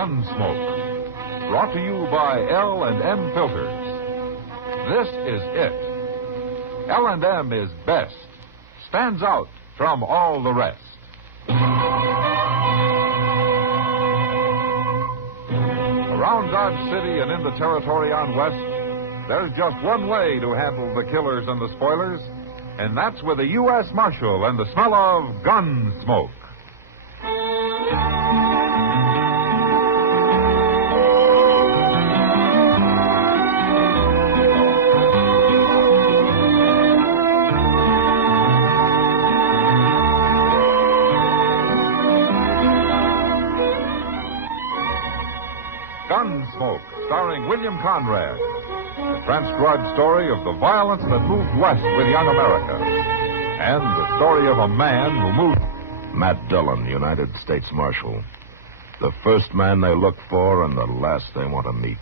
Gunsmoke, brought to you by L&M Filters. This is it. L&M is best, stands out from all the rest. Around Dodge City and in the territory on West, there's just one way to handle the killers and the spoilers, and that's with a U.S. Marshal and the smell of Gunsmoke. Gunsmoke, starring William Conrad. The transcribed story of the violence that moved west with young America. And the story of a man who moved... Matt Dillon, United States Marshal. The first man they look for and the last they want to meet.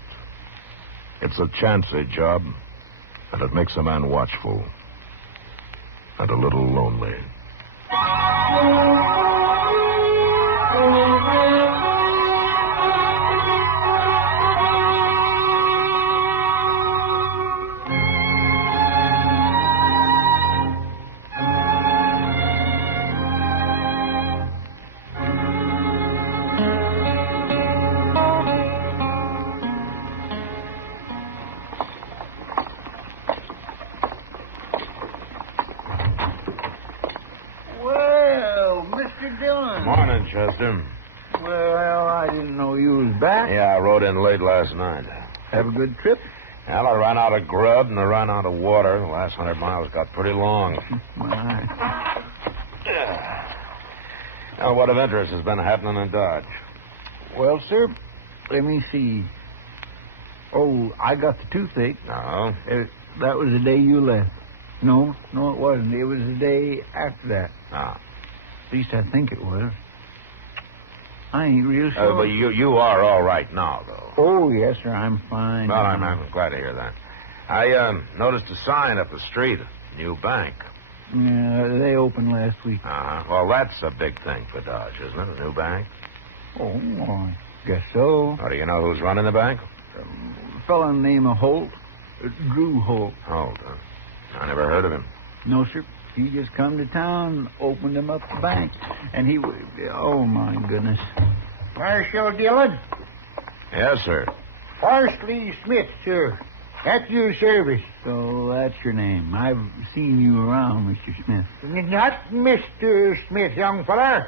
It's a chancy job, and it makes a man watchful. And a little lonely. Chester. Well, I didn't know you was back. Yeah, I rode in late last night. Have a good trip? Well, I ran out of grub and I ran out of water. The last 100 miles got pretty long. Now, what of interest has been happening in Dodge? Well, sir, let me see. Oh, I got the toothache. No. That was the day you left. No, it wasn't. It was the day after that. Ah. At least I think it was. I ain't real sure. But you are all right now, though. Oh, yes, sir. I'm fine. Well, I'm glad to hear that. I noticed a sign up the street. New bank. Yeah, they opened last week. Uh-huh. Well, that's a big thing for Dodge, isn't it? A new bank? Oh, I guess so. Oh, do you know who's running the bank? A fellow named Holt. Drew Holt. Holt, huh? I never heard of him. No, sir. He just come to town, opened him up the bank, and he... Oh, my goodness. Marshal Dillon? Yes, sir. Parsley Smith, sir. At your service. So that's your name. I've seen you around, Mr. Smith. Not Mr. Smith, young fella.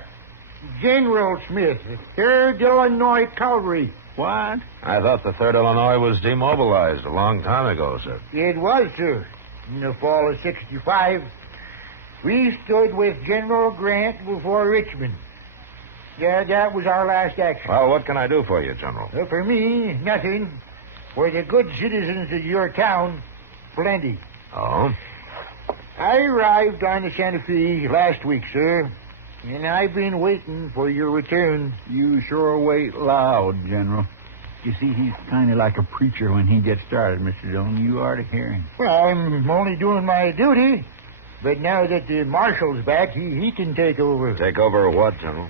General Smith, 3rd Illinois Cavalry. What? I thought the 3rd Illinois was demobilized a long time ago, sir. It was, sir. In the fall of 65... we stood with General Grant before Richmond. Yeah, that was our last action. Well, what can I do for you, General? For me, nothing. For the good citizens of your town, plenty. Oh? I arrived on the Santa Fe last week, sir, and I've been waiting for your return. You sure wait loud, General. You see, he's kind of like a preacher when he gets started, Mr. Dillon. You ought to hear him. Well, I'm only doing my duty. But now that the marshal's back, he can take over. Take over what, General?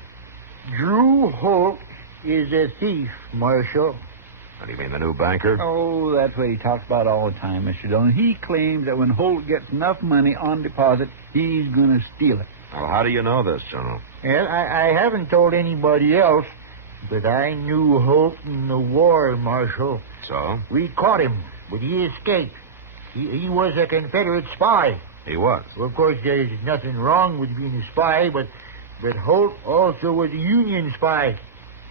Drew Holt is a thief, Marshal. What do you mean, the new banker? Oh, that's what he talks about all the time, Mr. Dillon. He claims that when Holt gets enough money on deposit, he's going to steal it. Well, how do you know this, General? Well, I haven't told anybody else, but I knew Holt in the war, Marshal. So? We caught him, but he escaped. He was a Confederate spy. He was? Well, of course, there's nothing wrong with being a spy, but Holt also was a Union spy.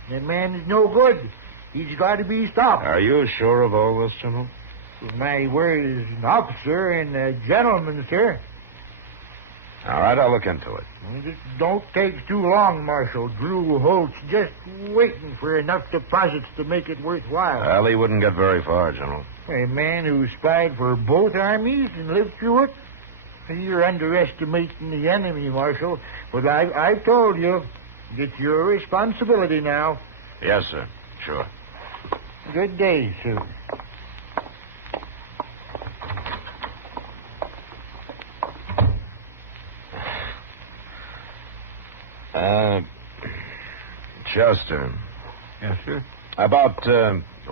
That man is no good. He's got to be stopped. Are you sure of all this, General? My word as an officer and a gentleman, sir. All right, I'll look into it. Just don't take too long, Marshal. Drew Holt's just waiting for enough deposits to make it worthwhile. Well, he wouldn't get very far, General. A man who spied for both armies and lived through it? You're underestimating the enemy, Marshal. But I've told you, it's your responsibility now. Yes, sir. Sure. Good day, sir. Chester, Yes, sir. About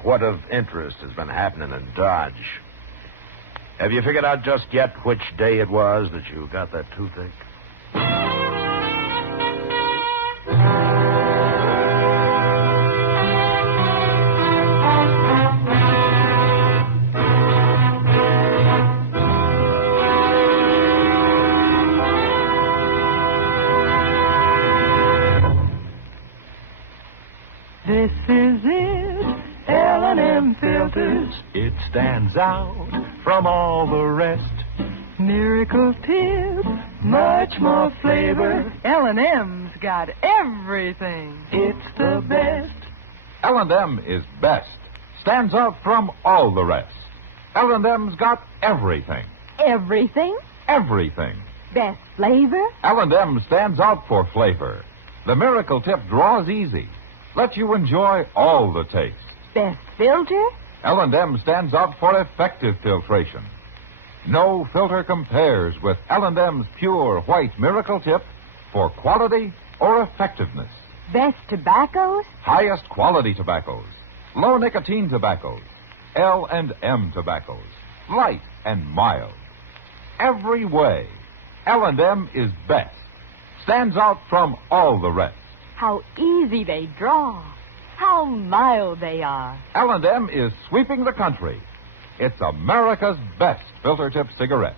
what of interest has been happening in Dodge. Have you figured out just yet which day it was that you got that toothache? This is it, L&M Filters. It stands out from all the rest. Miracle tip, much more flavor. L&M's got everything. It's the best. L&M is best. Stands out from all the rest. L&M's got everything. Everything? Everything. Best flavor? L&M stands out for flavor. The Miracle Tip draws easy. Lets you enjoy all the taste. Best filter? L&M stands out for effective filtration. No filter compares with L&M's pure white Miracle Tip for quality or effectiveness. Best tobaccos? Highest quality tobaccos. Low nicotine tobaccos. L&M tobaccos. Light and mild. Every way, L&M is best. Stands out from all the rest. How easy they draw. How mild they are. L&M is sweeping the country. It's America's best filter tip cigarette.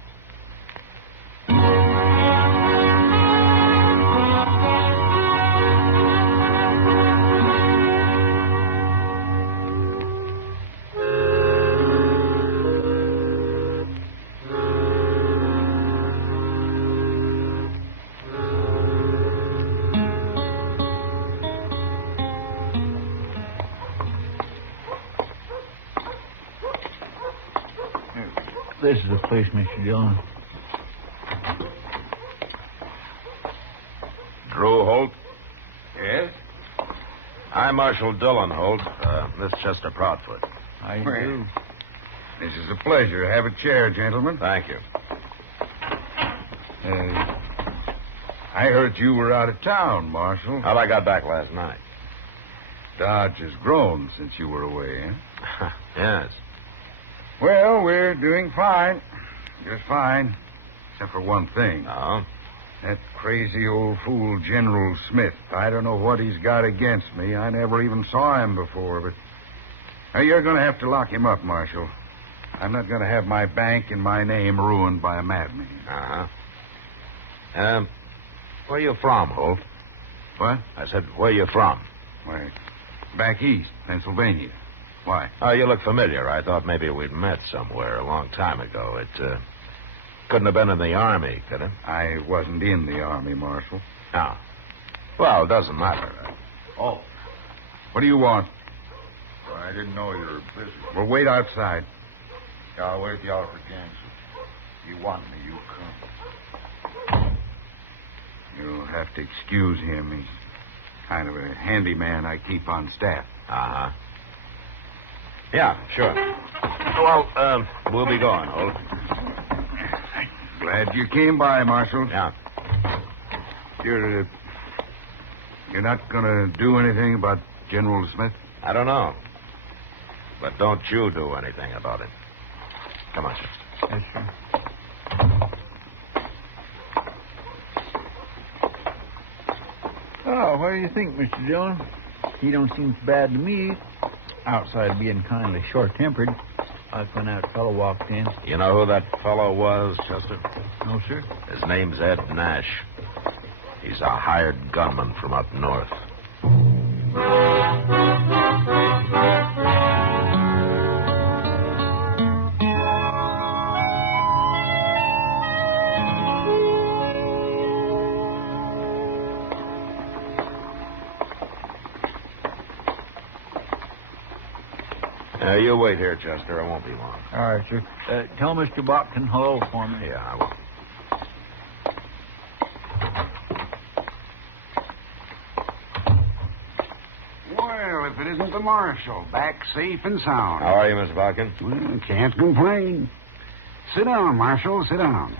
This is the place, Mr. Dillon. Drew Holt? Yes? I'm Marshal Dillon, Holt. Miss Chester Proudfoot. How you Well, do? This is a pleasure. Have a chair, gentlemen. Thank you. I heard you were out of town, Marshal. How'd I got back last night? Dodge has grown since you were away, eh? Yes. Well, we're doing fine. Just fine. Except for one thing. Oh? That crazy old fool General Smith. I don't know what he's got against me. I never even saw him before, but... Now, you're going to have to lock him up, Marshal. I'm not going to have my bank and my name ruined by a madman. Uh-huh. Where you from, Holt? What? I said, where you from? Why, back east, Pennsylvania. Why? Oh, you look familiar. I thought maybe we'd met somewhere a long time ago. It couldn't have been in the Army, could it? I wasn't in the Army, Marshal. No. Well, it doesn't matter. Oh. What do you want? Well, I didn't know you were busy. Well, wait outside. Yeah, I'll wait the offer Kansas. You want me, you come. You'll have to excuse him. He's kind of a handyman I keep on staff. Uh-huh. Yeah, sure. Well, we'll be going, Holt. Glad you came by, Marshal. Yeah. You're not going to do anything about General Smith? I don't know. But don't you do anything about it. Come on, Chester. Yes, sir. Oh, what do you think, Mr. Dillon? He don't seem so bad to me. Outside being kindly short-tempered, like when that fellow walked in. You know who that fellow was, Chester? No, sir. His name's Ed Nash. He's a hired gunman from up north. You wait here, Chester. I won't be long. All right, sir. Tell Mr. Botkin hello for me. Yeah, I will. Well, if it isn't the Marshal, back safe and sound. How are you, Mr. Botkin? Well, can't complain. Sit down, Marshal, sit down.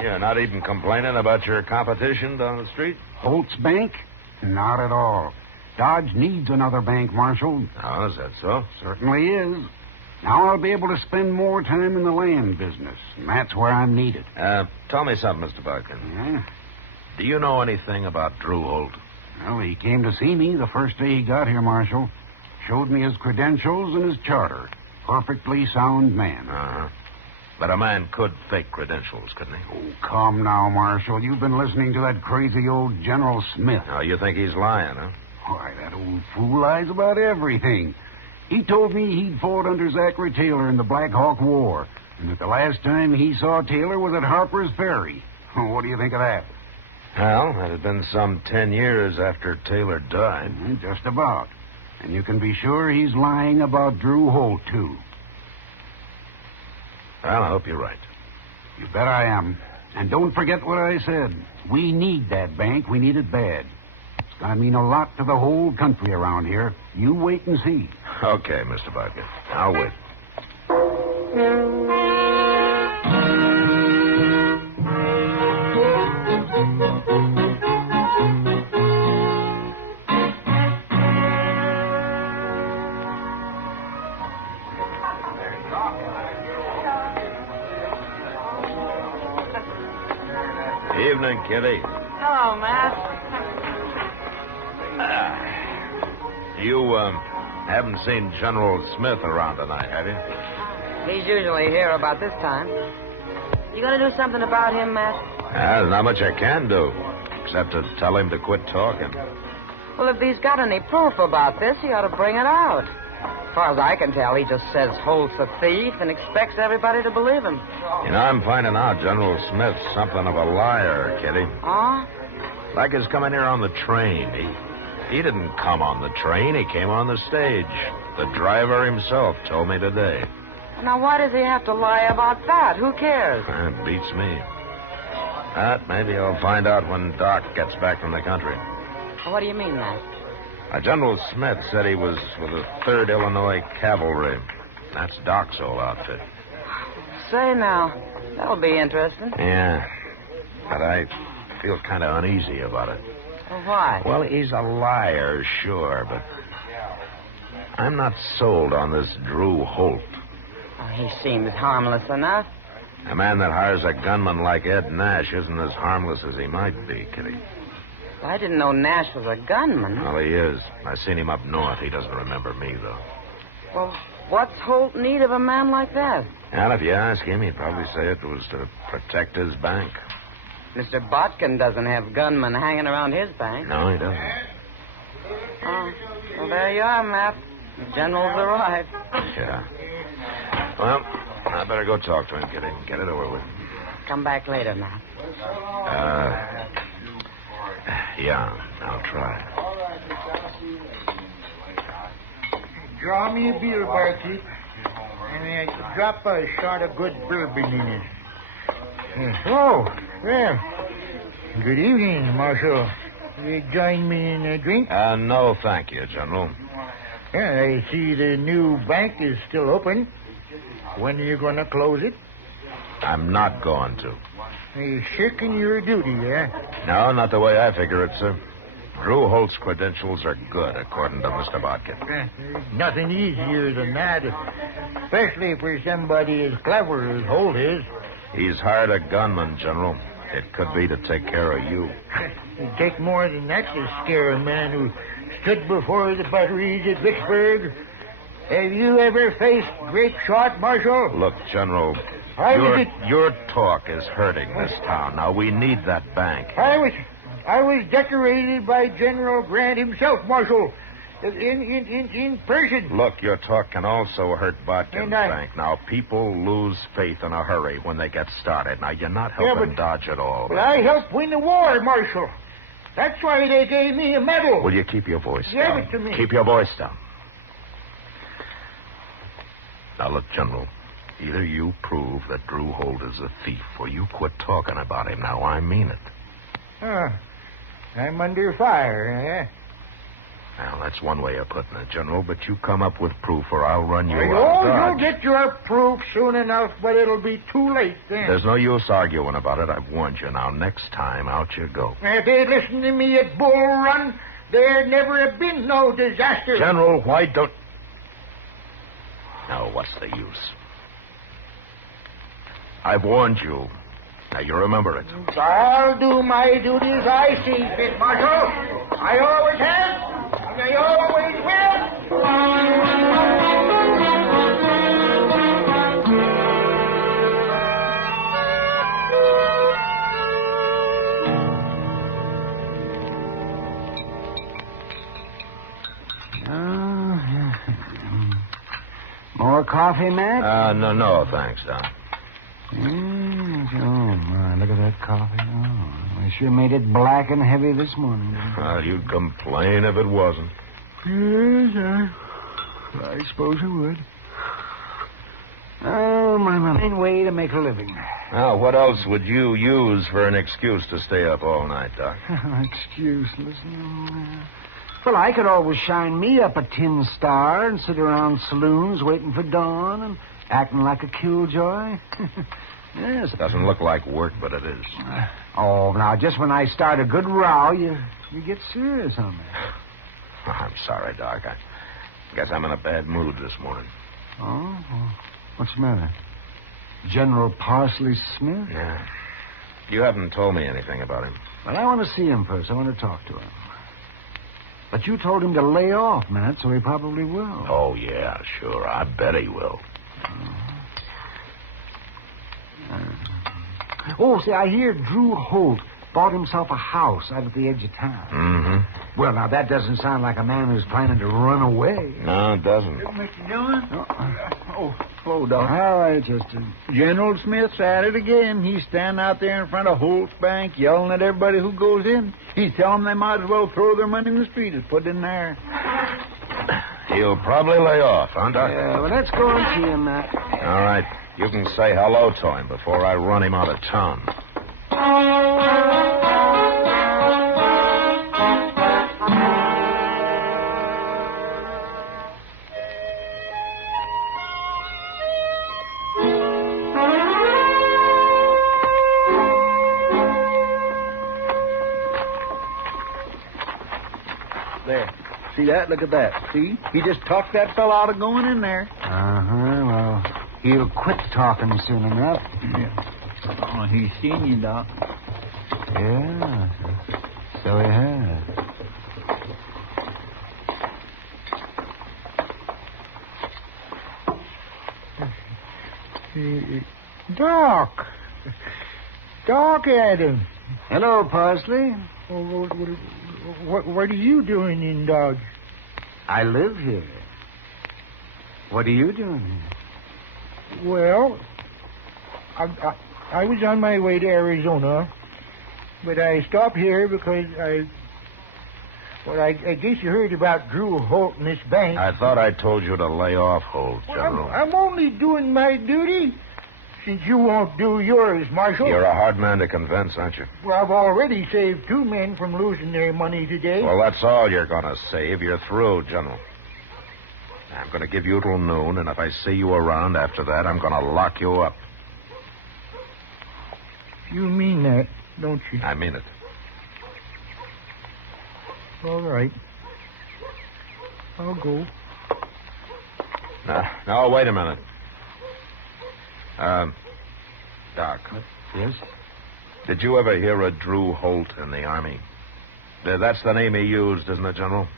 You're not even complaining about your competition down the street? Holt's Bank? Not at all. Dodge needs another bank, Marshal. Oh, is that so? Certainly is. Now I'll be able to spend more time in the land business, and that's where I'm needed. Tell me something, Mr. Bodkin. Yeah? Do you know anything about Drew Holt? Well, he came to see me the first day he got here, Marshal. Showed me his credentials and his charter. Perfectly sound man. Uh-huh. But a man could fake credentials, couldn't he? Oh, come now, Marshal. You've been listening to that crazy old General Smith. Oh, you think he's lying, huh? Why, that old fool lies about everything. He told me he'd fought under Zachary Taylor in the Black Hawk War, and that the last time he saw Taylor was at Harper's Ferry. What do you think of that? Well, it had been some 10 years after Taylor died. Just about. And you can be sure he's lying about Drew Holt, too. Well, I hope you're right. You bet I am. And don't forget what I said. We need that bank. We need it bad. It's going to mean a lot to the whole country around here. You wait and see. Okay, Mr. Bodkin. I'll wait. Evening, Kitty. Hello, Matt. You haven't seen General Smith around tonight, have you? He's usually here about this time. You gonna do something about him, Matt? There's not much I can do, except to tell him to quit talking. Well, if he's got any proof about this, he ought to bring it out. As far as I can tell, he just says Holt's a thief and expects everybody to believe him. You know, I'm finding out General Smith's something of a liar, Kitty. Oh? Like his coming here on the train. He didn't come on the train. He came on the stage. The driver himself told me today. Now, why does he have to lie about that? Who cares? That beats me. But maybe I'll find out when Doc gets back from the country. What do you mean, Matt? General Smith said he was with the 3rd Illinois Cavalry. That's Doc's old outfit. Say now, that'll be interesting. Yeah, but I feel kind of uneasy about it. Well, why? Well, he's a liar, sure, but I'm not sold on this Drew Holt. Oh, he seems harmless enough. A man that hires a gunman like Ed Nash isn't as harmless as he might be, Kitty. I didn't know Nash was a gunman. Well, he is. I seen him up north. He doesn't remember me, though. Well, what's Holt need of a man like that? And if you ask him, he'd probably say it was to protect his bank. Mr. Botkin doesn't have gunmen hanging around his bank. No, he doesn't. Oh, well, there you are, Matt. The general's arrived. Yeah. Well, I better go talk to him, Kitty. Get it over with. Come back later, Matt. Yeah, I'll try. Draw me a beer, barkeep. And drop a shot of good bourbon in it. Oh, well. Good evening, Marshal. You join me in a drink? No, thank you, General. Yeah, I see the new bank is still open. When are you going to close it? I'm not going to. Are you shirking your duty, eh? No, not the way I figure it, sir. Drew Holt's credentials are good, according to Mr. Bodkin. There's nothing easier than that, especially for somebody as clever as Holt is. He's hired a gunman, General. It could be to take care of you. It'd take more than that to scare a man who stood before the batteries at Vicksburg. Have you ever faced grape shot, Marshal? Look, General, your talk is hurting this town. Now, we need that bank. I was decorated by General Grant himself, Marshal, in person. Look, your talk can also hurt Bodkin's bank. Now, people lose faith in a hurry when they get started. Now, you're not helping Dodge at all. But I helped win the war, Marshal. That's why they gave me a medal. Will you keep your voice Give down? it to me. Keep your voice down. Now, look, General, either you prove that Drew Holt is a thief or you quit talking about him. Now, I mean it. I'm under fire, eh? Well, that's one way of putting it, General, but you come up with proof or I'll run you out of Dodge. You'll get your proof soon enough, but it'll be too late then. There's no use arguing about it. I've warned you. Now, next time, out you go. If they listen to me at Bull Run, There never have been no disaster. General, why don't... Now, what's the use? I've warned you. Now, you remember it. I'll do my duty as I see fit, Marshal. I always have, and I always will. More coffee, Matt? No, thanks, Doc. Yes. Oh, my, look at that coffee. Oh, I sure made it black and heavy this morning. Well, you'd complain if it wasn't. Yes, I suppose I would. Oh, my main way to make a living. Now, what else would you use for an excuse to stay up all night, Doc? Excuseless. Well, I could always shine me up a tin star and sit around saloons waiting for dawn and acting like a killjoy. Yes. Doesn't look like work, but it is. Oh, now, just when I start a good row, you get serious on me. I'm sorry, Doc. I guess I'm in a bad mood this morning. Oh? What's the matter? General Parsley Smith? Yeah. You haven't told me anything about him. Well, I want to see him first. I want to talk to him. But you told him to lay off, Matt, so he probably will. Oh, yeah, sure. I bet he will. Oh, see, I hear Drew Holt bought himself a house out at the edge of town. Mm-hmm. Well, now, that doesn't sound like a man who's planning to run away. No, it doesn't. Mr. Dillon? Oh, hello, Doc. All right, Chester. General Smith's at it again. He's standing out there in front of Holt's Bank yelling at everybody who goes in. He's telling them they might as well throw their money in the street as put it in there. He'll probably lay off, huh, Doc? Yeah, well, let's go and see him, Matt. All right. You can say hello to him before I run him out of town. There. See that? Look at that. See? He just talked that fellow out of going in there. Uh-huh. Well, he'll quit talking soon enough. Yeah. Oh, he's seen you, Doc. Yeah. So he has. Doc. Doc Adam. Hello, Parsley. What are you doing in Dodge? I live here. What are you doing here? Well, I was on my way to Arizona, but I stopped here because I guess you heard about Drew Holt and this bank. I thought I told you to lay off Holt, General. I'm only doing my duty, since you won't do yours, Marshal. You're a hard man to convince, aren't you? Well, I've already saved 2 men from losing their money today. Well, that's all you're going to save. You're through, General. I'm going to give you till noon, and if I see you around after that, I'm going to lock you up. You mean that, don't you? I mean it. All right. I'll go. Now, wait a minute. Doc. Yes? Did you ever hear of Drew Holt in the Army? That's the name he used, isn't it, General?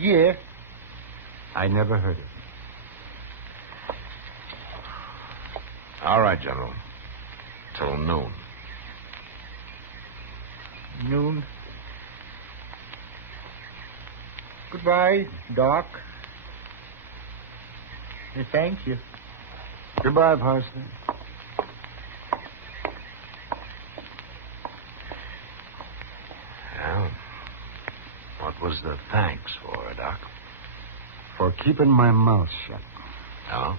Yeah. I never heard it. All right, General. Till noon. Noon. Goodbye, Doc. Thank you. Goodbye, Parsley. Well, what was the thanks for, Doc? For keeping my mouth shut. Oh?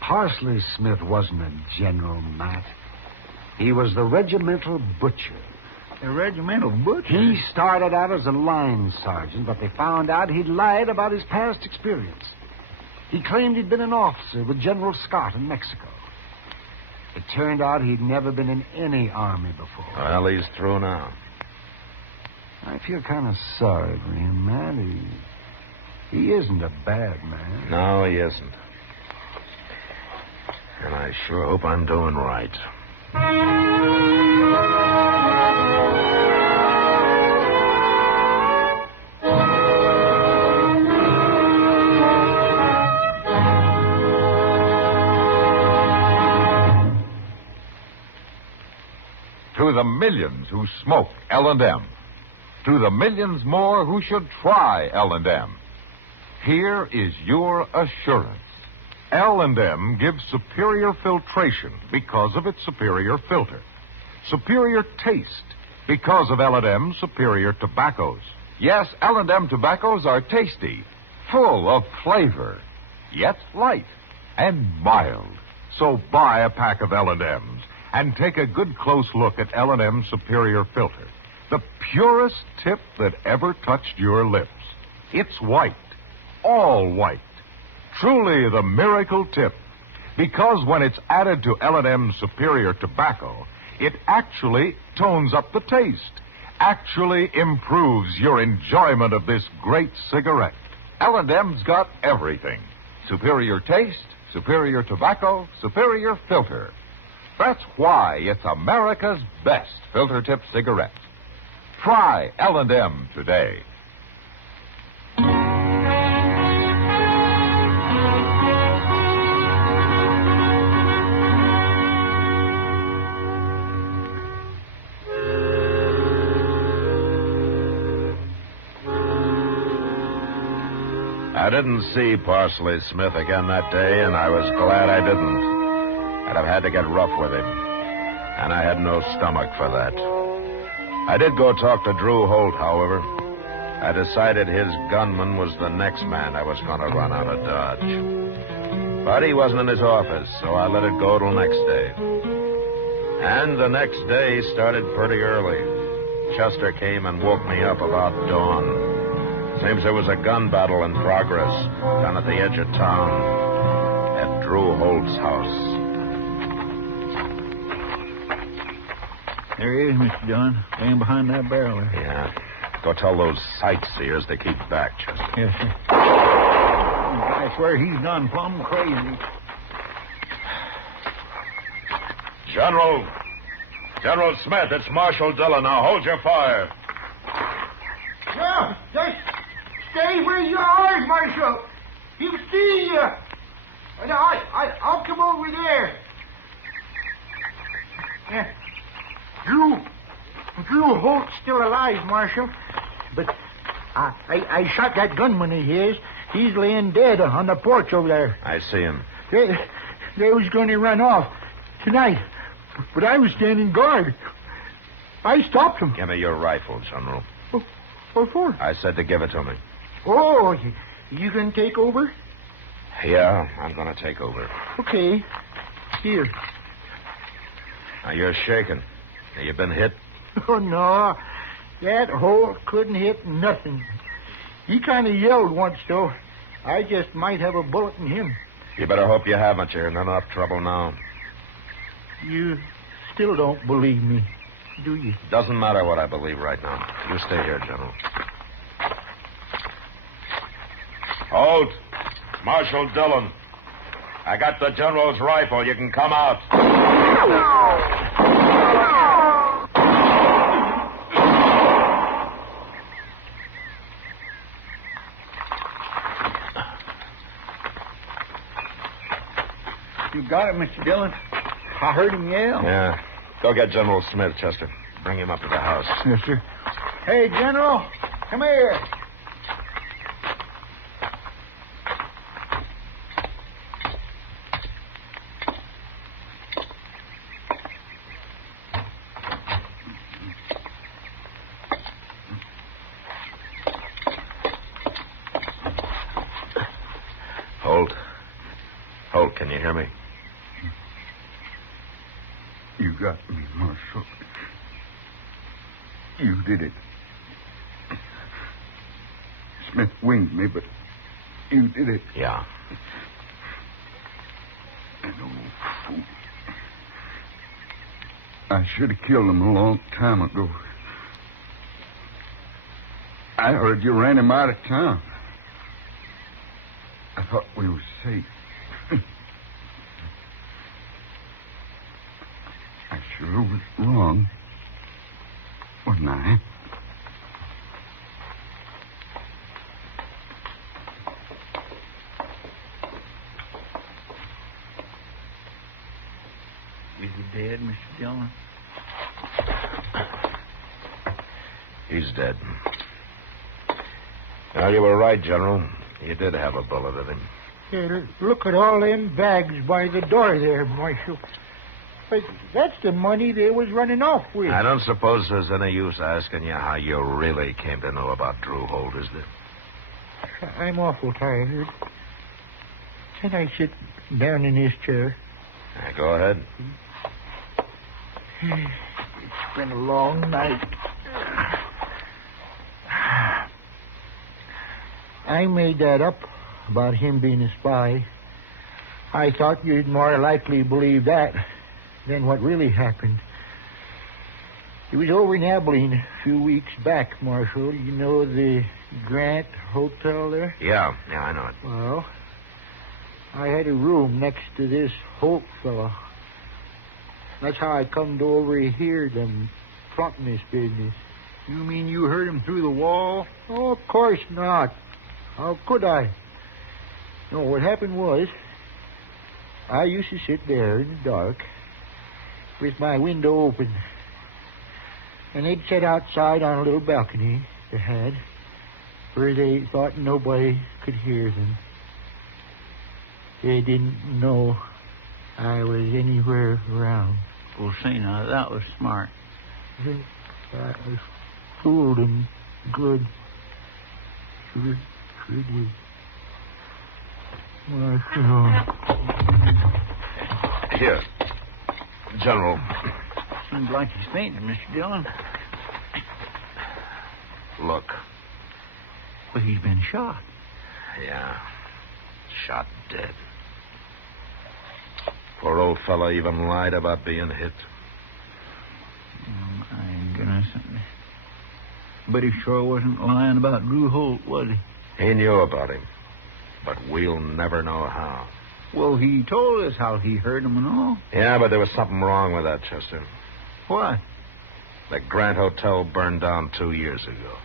Parsley Smith wasn't a general, Matt. He was the regimental butcher. A regimental butcher? He started out as a line sergeant, but they found out he'd lied about his past experience. He claimed he'd been an officer with General Scott in Mexico. It turned out he'd never been in any army before. Well, he's through now. I feel kind of sorry for him, Matt. He isn't a bad man. No, he isn't. And I sure hope I'm doing right. To the millions who smoke L&M. To the millions more who should try L&M. Here is your assurance. L&M gives superior filtration because of its superior filter. Superior taste because of L&M's superior tobaccos. Yes, L&M tobaccos are tasty, full of flavor, yet light and mild. So buy a pack of L&Ms and take a good close look at L&M's superior filter. The purest tip that ever touched your lips. It's white, all white. Truly the miracle tip. Because when it's added to L&M's superior tobacco, it actually tones up the taste, actually improves your enjoyment of this great cigarette. L&M's got everything. Superior taste, superior tobacco, superior filter. That's why it's America's best filter tip cigarette. Try L&M today. I didn't see Parsley Smith again that day, and I was glad I didn't. I'd have had to get rough with him. And I had no stomach for that. I did go talk to Drew Holt, however. I decided his gunman was the next man I was going to run out of Dodge. But he wasn't in his office, so I let it go till next day. And the next day started pretty early. Chester came and woke me up about dawn. Seems there was a gun battle in progress down at the edge of town at Drew Holt's house. There he is, Mr. Dillon, laying behind that barrel there. Yeah. Go tell those sightseers to keep back, Chester. Yes, sir. I swear he's gone plumb crazy. General Smith, it's Marshal Dillon. Now hold your fire. Well, just stay where you are, Marshal. He'll see you. And I'll come over there. Yeah. Drew Holt's still alive, Marshal. But I shot that gunman of his. He's laying dead on the porch over there. I see him. They was going to run off tonight. But I was standing guard. I stopped them. Give me your rifle, General. What for? I said to give it to me. Oh, you can take over? Yeah, I'm going to take over. Okay. Here. Now, you're shaking. Have you been hit? Oh, no. That Holt couldn't hit nothing. He kind of yelled once, though. I just might have a bullet in him. You better hope you haven't. You're in enough trouble now. You still don't believe me, do you? Doesn't matter what I believe right now. You stay here, General. Holt, Marshal Dillon. I got the General's rifle. You can come out. You got it, Mr. Dillon. I heard him yell. Yeah. Go get General Smith, Chester. Bring him up to the house. Yes, sir. Hey, General, come here. Holt, can you hear me? You got me, Marshal. You did it. Smith winged me, but you did it. Yeah. An old fool. I should have killed him a long time ago. I heard you ran him out of town. I thought we were safe. I sure was wrong, wasn't I? Is he dead, Mr. Dillon? He's dead. Well, you were right, General. You did have a bullet in him. Hey, look at all them bags by the door there, Marshal. But that's the money they was running off with. I don't suppose there's any use asking you how you really came to know about Drew Holt, is there? I'm awful tired. Can I sit down in this chair? Go ahead. It's been a long night. I made that up about him being a spy. I thought you'd more likely believe that than what really happened. He was over in Abilene a few weeks back, Marshal. You know the Grant Hotel there? Yeah, I know it. Well, I had a room next to this Holt fellow. That's how I come to overhear them plotting this business. You mean you heard him through the wall? Oh, of course not. How could I? No, what happened was, I used to sit there in the dark with my window open. And they'd sit outside on a little balcony they had, where they thought nobody could hear them. They didn't know I was anywhere around. Well, say now, that was smart. I was fooled and good. Sure did. Here. General. Seems like he's fainting, Mr. Dillon. Look. Well, he's been shot. Yeah. Shot dead. Poor old fella even lied about being hit. Oh, my goodness. But he sure wasn't lying about Drew Holt, was he? He knew about him. But we'll never know how. Well, he told us how he heard him and all. Yeah, but there was something wrong with that, Chester. What? The Grant Hotel burned down 2 years ago.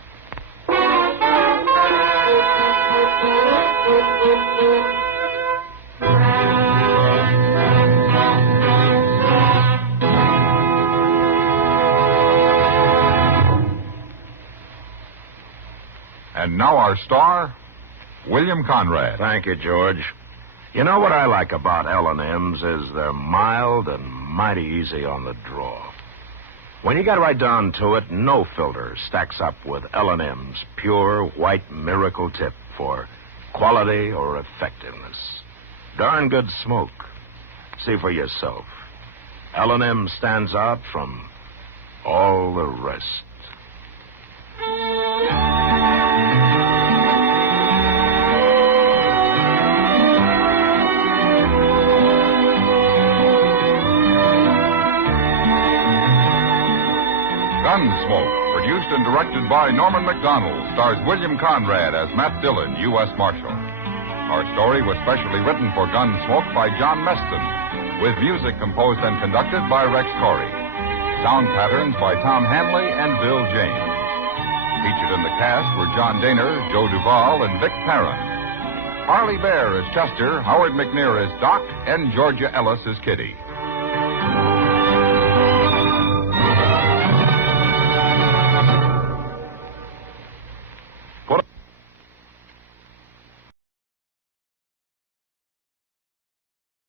And now our star, William Conrad. Thank you, George. You know what I like about L&M's is they're mild and mighty easy on the draw. When you get right down to it, no filter stacks up with L&M's pure white miracle tip for quality or effectiveness. Darn good smoke. See for yourself. L&M stands out from all the rest. Gunsmoke, produced and directed by Norman Macdonnell, stars William Conrad as Matt Dillon, U.S. Marshal. Our story was specially written for Gunsmoke by John Meston, with music composed and conducted by Rex Corey. Sound patterns by Tom Hanley and Bill James. Featured in the cast were John Daner, Joe Duvall, and Vic Perrin. Harley Bear as Chester, Howard McNear as Doc, and Georgia Ellis as Kitty.